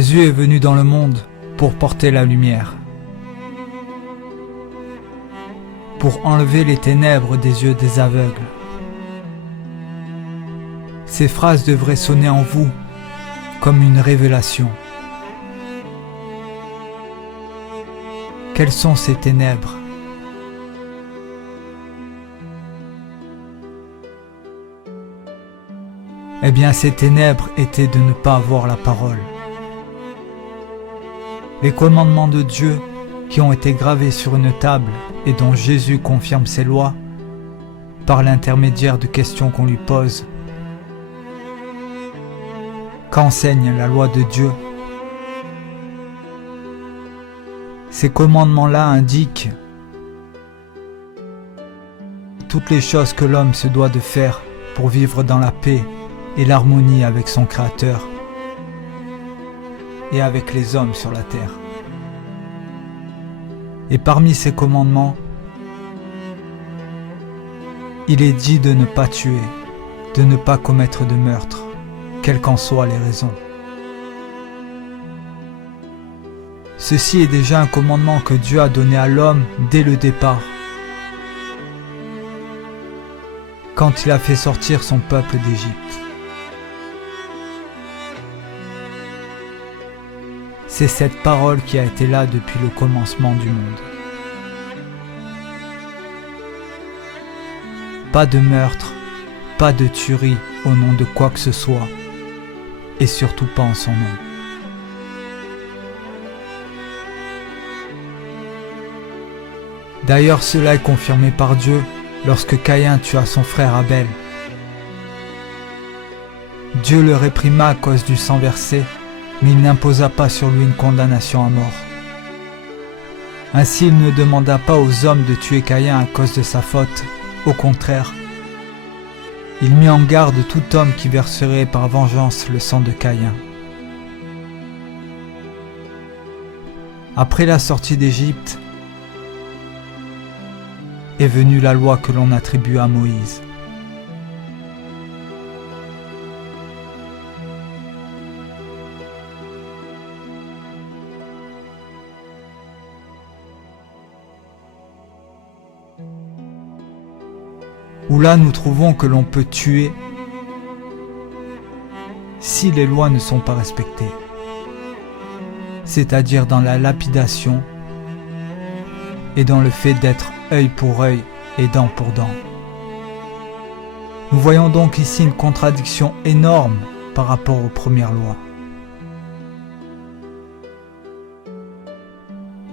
Jésus est venu dans le monde pour porter la lumière, pour enlever les ténèbres des yeux des aveugles. Ces phrases devraient sonner en vous comme une révélation. Quelles sont ces ténèbres? Eh bien, ces ténèbres étaient de ne pas voir la parole. Les commandements de Dieu qui ont été gravés sur une table et dont Jésus confirme ses lois par l'intermédiaire de questions qu'on lui pose. Qu'enseigne la loi de Dieu? Ces commandements-là indiquent toutes les choses que l'homme se doit de faire pour vivre dans la paix et l'harmonie avec son Créateur et avec les hommes sur la terre. Et parmi ces commandements, il est dit de ne pas tuer, de ne pas commettre de meurtre, quelles qu'en soient les raisons. Ceci est déjà un commandement que Dieu a donné à l'homme dès le départ, quand il a fait sortir son peuple d'Égypte. C'est cette parole qui a été là depuis le commencement du monde. Pas de meurtre, pas de tuerie au nom de quoi que ce soit, et surtout pas en son nom. D'ailleurs, cela est confirmé par Dieu lorsque Caïn tua son frère Abel. Dieu le réprima à cause du sang versé, mais il n'imposa pas sur lui une condamnation à mort. Ainsi, il ne demanda pas aux hommes de tuer Caïn à cause de sa faute. Au contraire, il mit en garde tout homme qui verserait par vengeance le sang de Caïn. Après la sortie d'Égypte, est venue la loi que l'on attribue à Moïse. Où là nous trouvons que l'on peut tuer si les lois ne sont pas respectées, c'est-à-dire dans la lapidation et dans le fait d'être œil pour œil et dent pour dent. Nous voyons donc ici une contradiction énorme par rapport aux premières lois.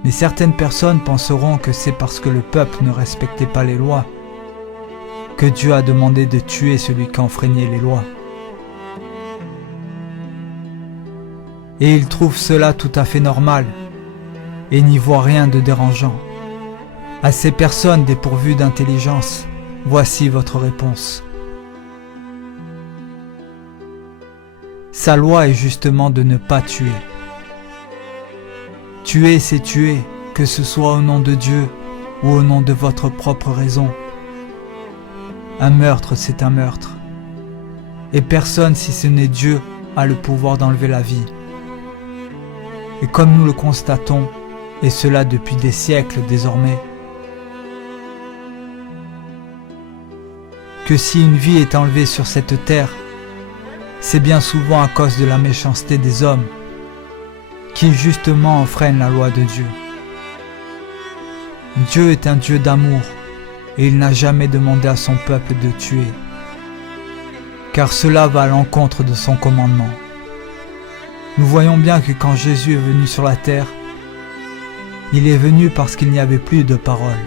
Mais certaines personnes penseront que c'est parce que le peuple ne respectait pas les lois que Dieu a demandé de tuer celui qui enfreignait les lois. Et ils trouvent cela tout à fait normal et n'y voient rien de dérangeant. À ces personnes dépourvues d'intelligence, voici votre réponse. Sa loi est justement de ne pas tuer. Tuer, c'est tuer, que ce soit au nom de Dieu ou au nom de votre propre raison. Un meurtre, c'est un meurtre. Et personne, si ce n'est Dieu, a le pouvoir d'enlever la vie. Et comme nous le constatons, et cela depuis des siècles désormais, que si une vie est enlevée sur cette terre, c'est bien souvent à cause de la méchanceté des hommes, qui justement enfreignent la loi de Dieu. Dieu est un Dieu d'amour, et il n'a jamais demandé à son peuple de tuer, car cela va à l'encontre de son commandement. Nous voyons bien que quand Jésus est venu sur la terre, il est venu parce qu'il n'y avait plus de parole.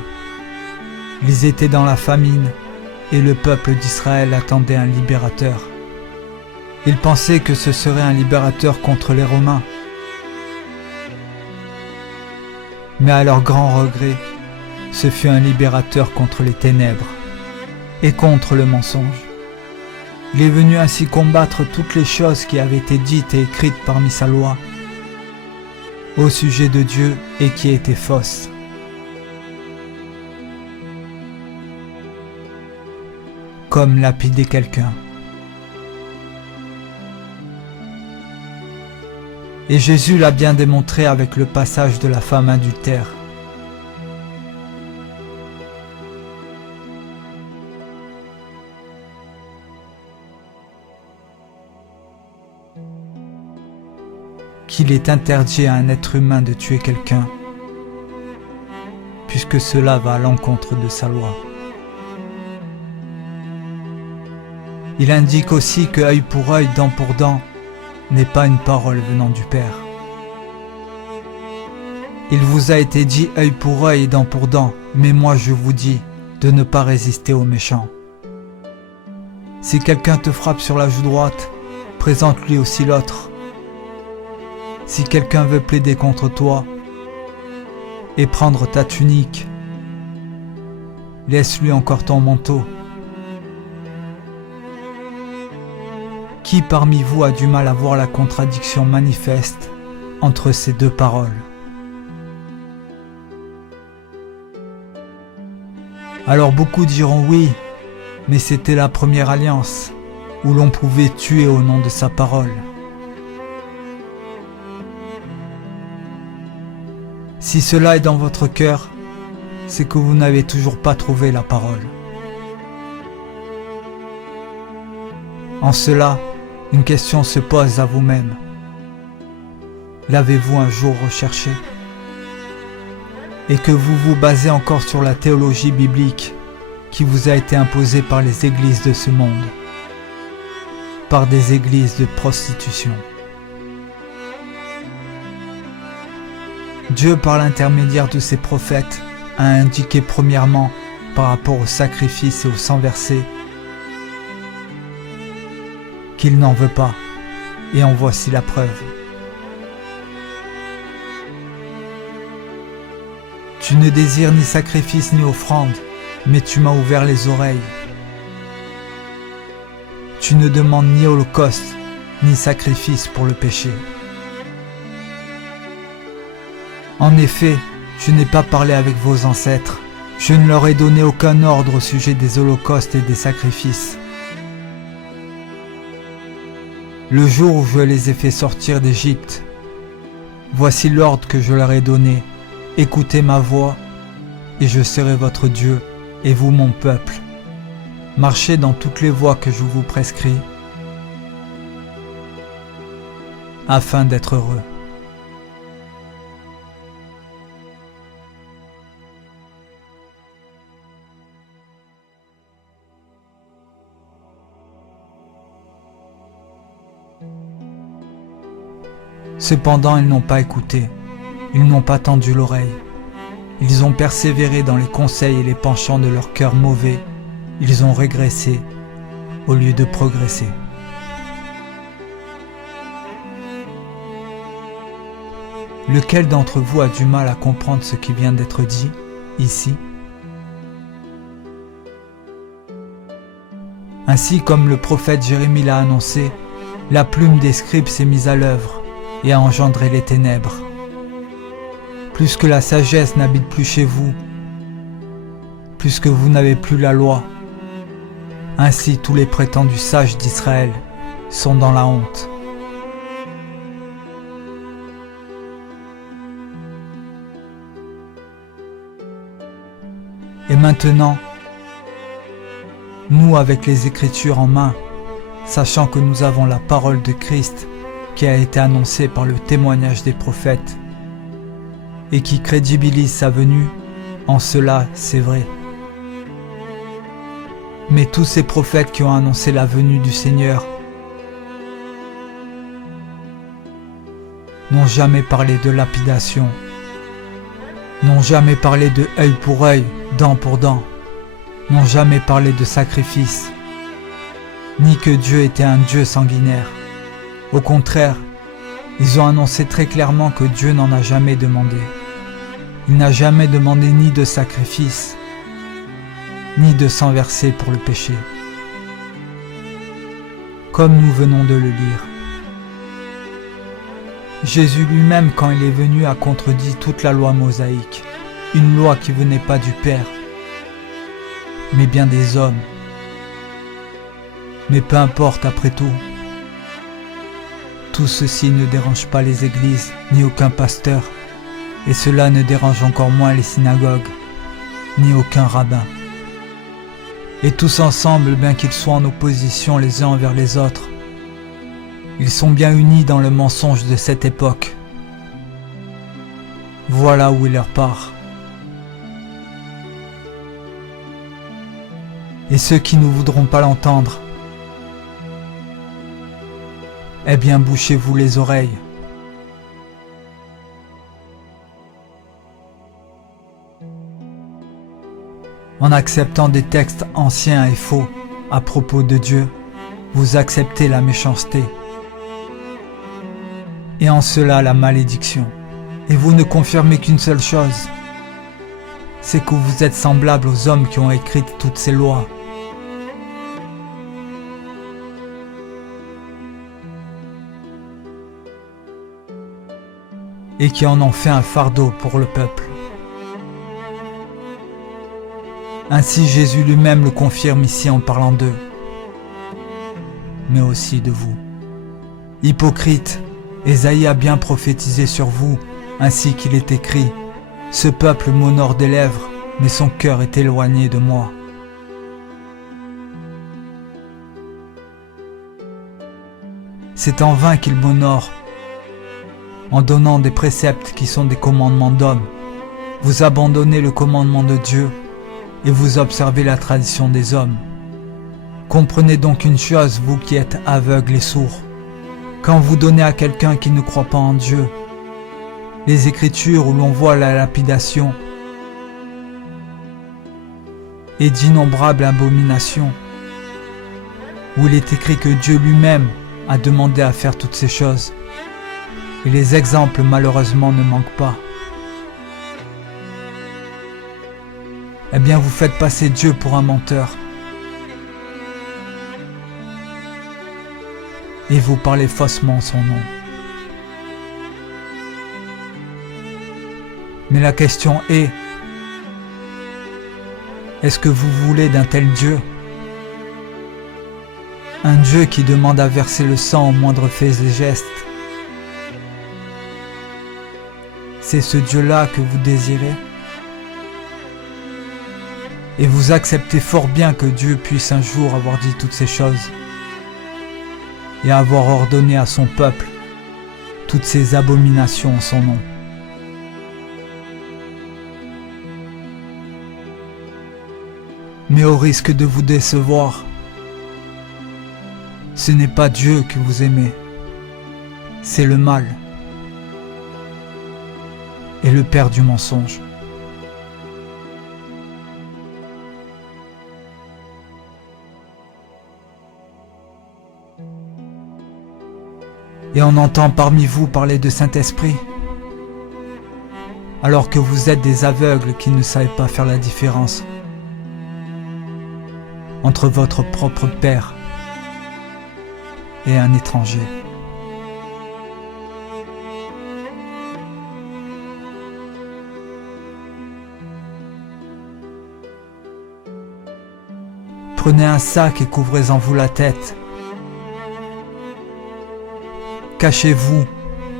Ils étaient dans la famine, et le peuple d'Israël attendait un libérateur. Ils pensaient que ce serait un libérateur contre les Romains. Mais à leur grand regret, ce fut un libérateur contre les ténèbres et contre le mensonge. Il est venu ainsi combattre toutes les choses qui avaient été dites et écrites parmi sa loi au sujet de Dieu et qui étaient fausses. Comme lapider quelqu'un. Et Jésus l'a bien démontré avec le passage de la femme adultère. Qu'il est interdit à un être humain de tuer quelqu'un, puisque cela va à l'encontre de sa loi. Il indique aussi que œil pour œil, dent pour dent n'est pas une parole venant du Père. Il vous a été dit œil pour œil et dent pour dent, mais moi je vous dis de ne pas résister aux méchants. Si quelqu'un te frappe sur la joue droite, présente-lui aussi l'autre. Si quelqu'un veut plaider contre toi et prendre ta tunique, laisse-lui encore ton manteau. Qui parmi vous a du mal à voir la contradiction manifeste entre ces deux paroles? Alors beaucoup diront oui, mais c'était la première alliance, où l'on pouvait tuer au nom de sa parole. Si cela est dans votre cœur, c'est que vous n'avez toujours pas trouvé la parole. En cela, une question se pose à vous-même. L'avez-vous un jour recherché? Et que vous vous basez encore sur la théologie biblique qui vous a été imposée par les églises de ce monde, par des églises de prostitution. Dieu, par l'intermédiaire de ses prophètes, a indiqué premièrement, par rapport au sacrifice et au sang versé, qu'il n'en veut pas, et en voici la preuve. Tu ne désires ni sacrifice ni offrande, mais tu m'as ouvert les oreilles. Tu ne demandes ni holocauste, ni sacrifice pour le péché. En effet, je n'ai pas parlé avec vos ancêtres, je ne leur ai donné aucun ordre au sujet des holocaustes et des sacrifices. Le jour où je les ai fait sortir d'Égypte, voici l'ordre que je leur ai donné. Écoutez ma voix, et je serai votre Dieu, et vous mon peuple. Marchez dans toutes les voies que je vous prescris, afin d'être heureux. Cependant, ils n'ont pas écouté, ils n'ont pas tendu l'oreille. Ils ont persévéré dans les conseils et les penchants de leur cœur mauvais. Ils ont régressé au lieu de progresser. Lequel d'entre vous a du mal à comprendre ce qui vient d'être dit ici? Ainsi comme le prophète Jérémie l'a annoncé, la plume des scribes s'est mise à l'œuvre et a engendré les ténèbres. Plus que la sagesse n'habite plus chez vous, plus que vous n'avez plus la loi, ainsi tous les prétendus sages d'Israël sont dans la honte. Et maintenant, nous avec les Écritures en main, sachant que nous avons la parole de Christ qui a été annoncée par le témoignage des prophètes et qui crédibilise sa venue, en cela c'est vrai. Mais tous ces prophètes qui ont annoncé la venue du Seigneur n'ont jamais parlé de lapidation, n'ont jamais parlé de œil pour œil, dent pour dent, n'ont jamais parlé de sacrifice, ni que Dieu était un Dieu sanguinaire. Au contraire, ils ont annoncé très clairement que Dieu n'en a jamais demandé. Il n'a jamais demandé ni de sacrifice, ni de sang versé pour le péché. Comme nous venons de le lire. Jésus lui-même, quand il est venu, a contredit toute la loi mosaïque, une loi qui venait pas du Père, mais bien des hommes. Mais peu importe après tout. tout ceci ne dérange pas les églises, ni aucun pasteur, et cela ne dérange encore moins les synagogues, ni aucun rabbin. Et tous ensemble, bien qu'ils soient en opposition les uns envers les autres, ils sont bien unis dans le mensonge de cette époque. Voilà où est leur part. Et ceux qui ne voudront pas l'entendre, eh bien bouchez-vous les oreilles. En acceptant des textes anciens et faux à propos de Dieu, vous acceptez la méchanceté. Et en cela la malédiction. Et vous ne confirmez qu'une seule chose, c'est que vous êtes semblable aux hommes qui ont écrit toutes ces lois. Et qui en ont fait un fardeau pour le peuple. Ainsi Jésus lui-même le confirme ici en parlant d'eux, mais aussi de vous. Hypocrite, Ésaïe a bien prophétisé sur vous, ainsi qu'il est écrit, « Ce peuple m'honore des lèvres, mais son cœur est éloigné de moi. » C'est en vain qu'il m'honore, en donnant des préceptes qui sont des commandements d'hommes. Vous abandonnez le commandement de Dieu et vous observez la tradition des hommes. Comprenez donc une chose, vous qui êtes aveugles et sourds. Quand vous donnez à quelqu'un qui ne croit pas en Dieu les Écritures où l'on voit la lapidation et d'innombrables abominations, où il est écrit que Dieu lui-même a demandé à faire toutes ces choses, et les exemples malheureusement ne manquent pas, eh bien vous faites passer Dieu pour un menteur. Et vous parlez faussement en son nom. Mais la question est, est-ce que vous voulez d'un tel Dieu? Un Dieu qui demande à verser le sang au moindre fait et geste. C'est ce Dieu-là que vous désirez? Et vous acceptez fort bien que Dieu puisse un jour avoir dit toutes ces choses et avoir ordonné à son peuple toutes ces abominations en son nom. Mais au risque de vous décevoir, ce n'est pas Dieu que vous aimez, c'est le mal et le père du mensonge. Et on entend parmi vous parler de Saint-Esprit, alors que vous êtes des aveugles qui ne savez pas faire la différence entre votre propre père et un étranger. Prenez un sac et couvrez-en vous la tête. Cachez-vous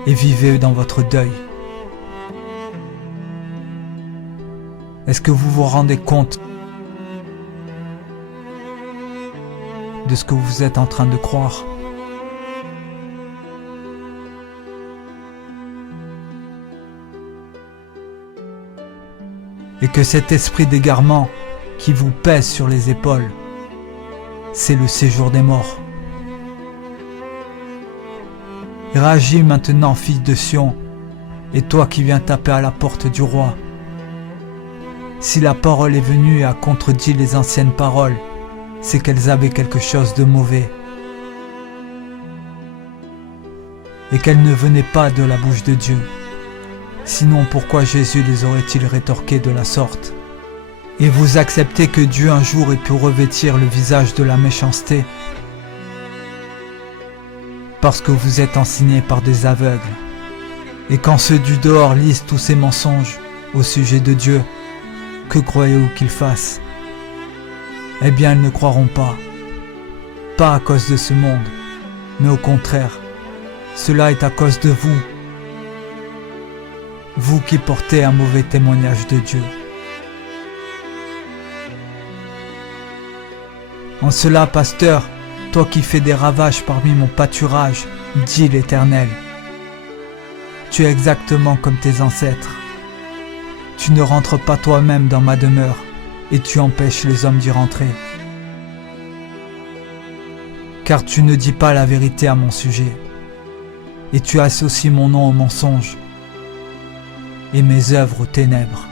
et vivez dans votre deuil. Est-ce que vous vous rendez compte de ce que vous êtes en train de croire? Et que cet esprit d'égarement qui vous pèse sur les épaules, c'est le séjour des morts. Réagis maintenant, fille de Sion, et toi qui viens taper à la porte du roi. Si la parole est venue et a contredit les anciennes paroles, c'est qu'elles avaient quelque chose de mauvais, et qu'elles ne venaient pas de la bouche de Dieu. Sinon, pourquoi Jésus les aurait-il rétorquées de la sorte? Et vous acceptez que Dieu un jour ait pu revêtir le visage de la méchanceté, parce que vous êtes enseignés par des aveugles. Et quand ceux du dehors lisent tous ces mensonges au sujet de Dieu, que croyez-vous qu'ils fassent? Eh bien, ils ne croiront pas. Pas à cause de ce monde, mais au contraire, Cela est à cause de vous. Vous qui portez un mauvais témoignage de Dieu. En cela, pasteur, toi qui fais des ravages parmi mon pâturage, dit l'Éternel, tu es exactement comme tes ancêtres. Tu ne rentres pas toi-même dans ma demeure, et tu empêches les hommes d'y rentrer. Car tu ne dis pas la vérité à mon sujet, et tu associes mon nom au mensonge, et mes œuvres aux ténèbres.